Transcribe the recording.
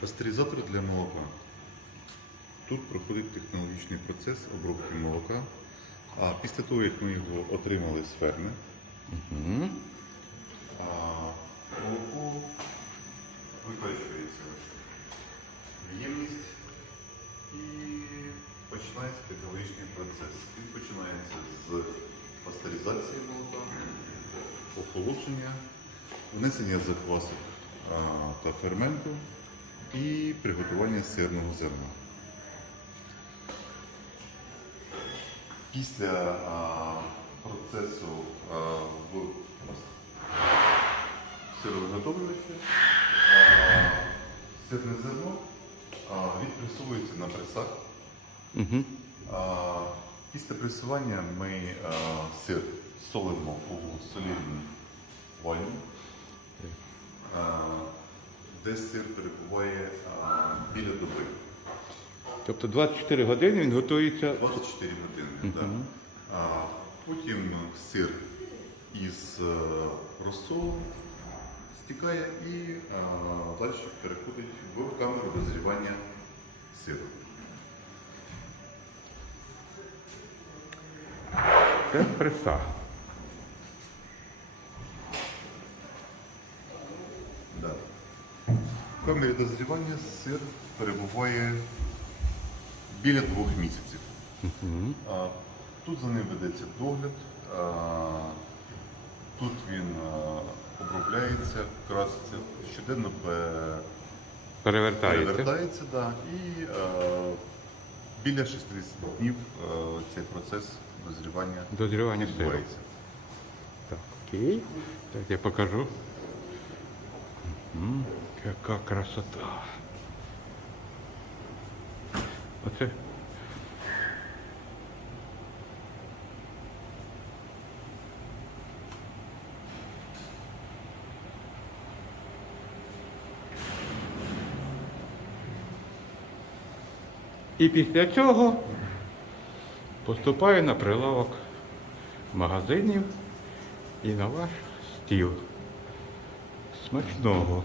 Пастеризатор для молока. Тут проходить технологічний процес обробки молока. А після того, як ми його отримали з ферми, Угу. а, молоко викачується в ємність і починається технологічний процес. Він починається з пастеризації молока, охолодження, внесення заквасок та ферменту і приготування сирного зерна. Після а, процесу а, в сировиготовлювачі сирне зерно відпресовується на пресах. Угу. А, Після пресування ми а, сир солимо у солідній ванні, де сир перебуває а, біля доби. Тобто 24 години він готується. 24 години. Да. А, потім сир із е, розсолу стікає і а, далі переходить в камеру дозрівання сиру. Це преса. Да. В камері дозрівання сир перебуває біля двох місяців. А, Тут за ним ведеться догляд. а, Тут він а, обробляється, краситься, щоденно пе- Перевертається. перевертається, да, і а, біля 60 днів а, цей процес дозрівання Дозрівання сиру. відбувається. Так, окей. Так, я покажу. Яка красота. Оце. І після цього поступає на прилавок магазинів і на ваш стіл. Смачного.